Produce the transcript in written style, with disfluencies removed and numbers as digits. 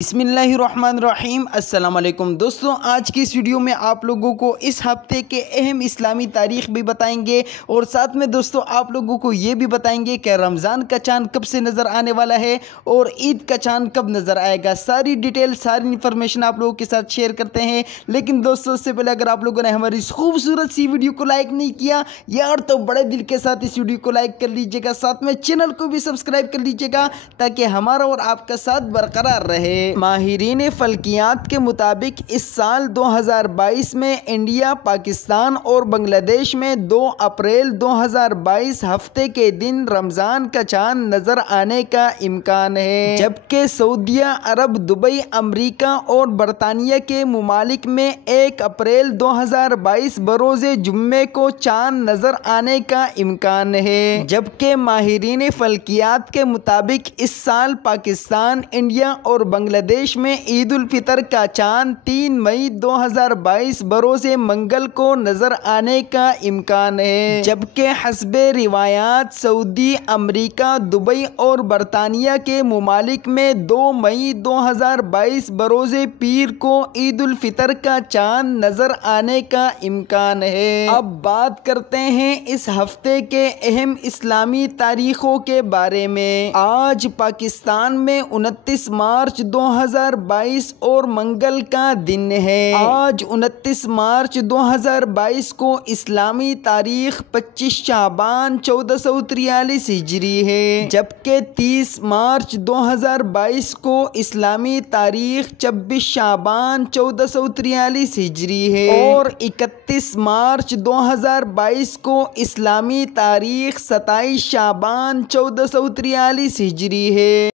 बिस्मिल्लाहिर्रहमानिर्रहीम। अस्सलाम वालेकुम दोस्तों, आज की इस वीडियो में आप लोगों को इस हफ्ते के अहम इस्लामी तारीख भी बताएंगे और साथ में दोस्तों आप लोगों को ये भी बताएंगे कि रमज़ान का चांद कब से नज़र आने वाला है और ईद का चांद कब नज़र आएगा। सारी डिटेल सारी इन्फॉर्मेशन आप लोगों के साथ शेयर करते हैं। लेकिन दोस्तों उससे पहले अगर आप लोगों ने हमारी इस खूबसूरत सी वीडियो को लाइक नहीं किया यार तो बड़े दिल के साथ इस वीडियो को लाइक कर लीजिएगा, साथ में चैनल को भी सब्सक्राइब कर लीजिएगा ताकि हमारा और आपका साथ बरकरार रहे। माहिरीन फल्कियात के मुताबिक इस साल 2022 में इंडिया, पाकिस्तान और बांग्लादेश में 2 अप्रैल 2022 हफ्ते के दिन रमज़ान का चांद नज़र आने का इम्कान है, जबकि सऊदिया अरब, दुबई, अमेरिका और बरतानिया के मुमालिक में 1 अप्रैल 2022 बरोज़े जुम्मे को चांद नज़र आने का इम्कान है। जबकि माहिरीन फल्कियात के मुताबिक इस साल पाकिस्तान, इंडिया और बांग्लादेश में ईद उल फितर का चांद 3 मई 2022 बरोज़े मंगल को नजर आने का इम्कान है, जबकि हस्बे रिवायात सऊदी, अमेरिका, दुबई और बरतानिया के मुमालिक में 2 मई 2022 बरोज़े पीर को ईद उल फितर का चांद नजर आने का इम्कान है। अब बात करते हैं इस हफ्ते के अहम इस्लामी तारीखों के बारे में। आज पाकिस्तान में 29 मार्च 2022 और मंगल का दिन है। आज 29 मार्च 2022 को इस्लामी तारीख 25 शाबान 1443 हिजरी है, जबकि 30 मार्च 2022 को इस्लामी तारीख 26 शाबान 1443 हिजरी है और 31 मार्च 2022 को इस्लामी तारीख 27 शाबान 1443 हिजरी है।